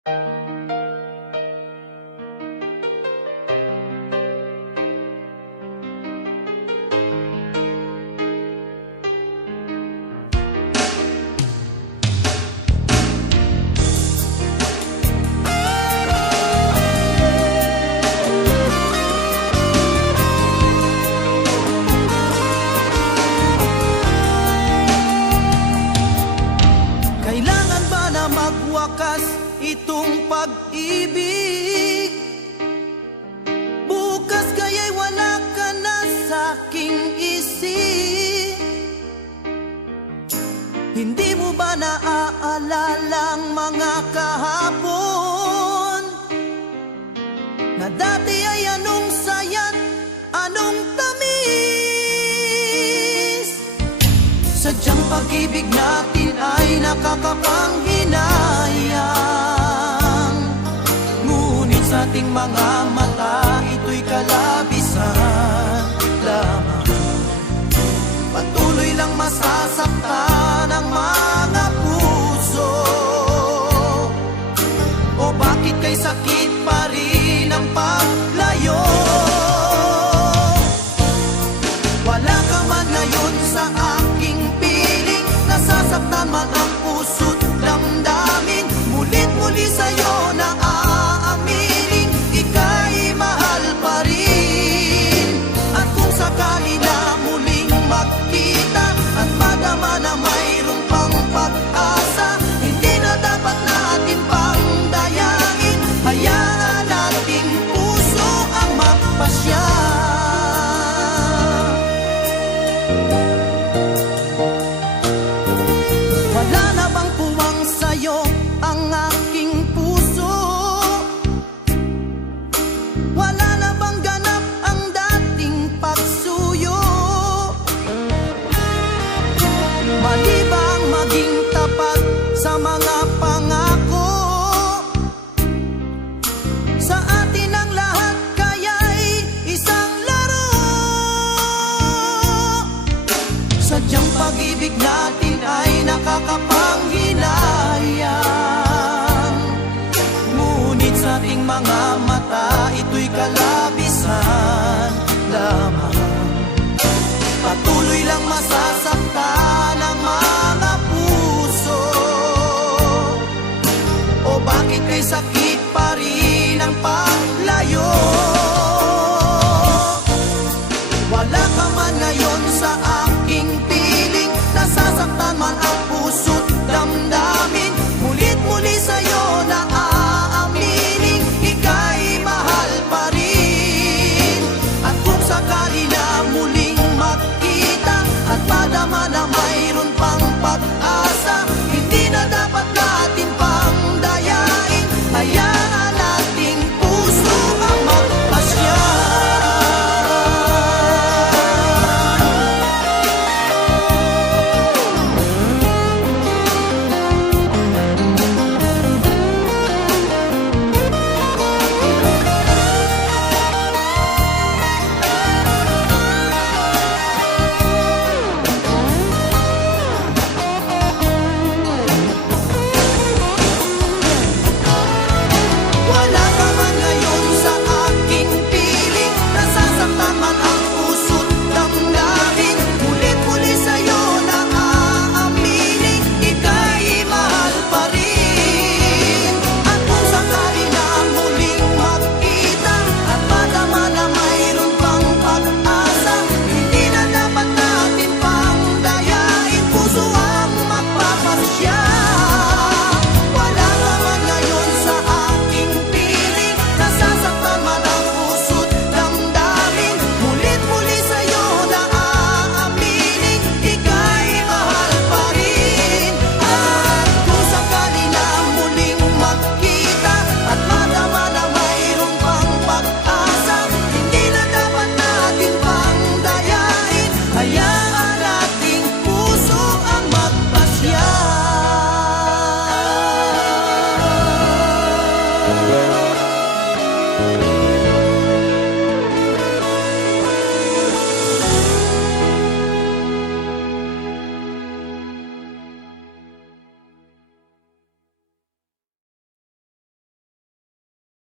Kailangan ba na magwakas itong pag-ibig? Bukas kaya'y wala ka na sa'king isip. Hindi mo ba naaalala ang mga kahapon na dati ay anong saya't anong tamis? Sadyang pag-ibig natin ay nakakapanghinayang, ngunit sa ating mga mata ito'y kalabisan lamang. Patuloy lang masasaktan ang mga puso. O bakit kay sakit pa rin ang paglayo? Wala ka man ngayon sa aking piling, nasasaktan man ang puso't damdamin. Mulit-muli sa'yo na aaminin, ika'y mahal pa rin. At kung sakali na muling magkita at madama na mayroong pang pag-asa, hindi na dapat natin pang dayangin. Hayaan nating puso ang magpasya. Wala na bang puwang sa'yo ang aking puso? Wala na bang ganap ang dating pagsuyo? Mali ba ang maging tapat sa mga pangako? Sa atin ang lahat kaya'y isang laro. Sadyang pag-ibig natin ay nakakapanghinayang, ngunit sa ating mga mata ito'y kalabis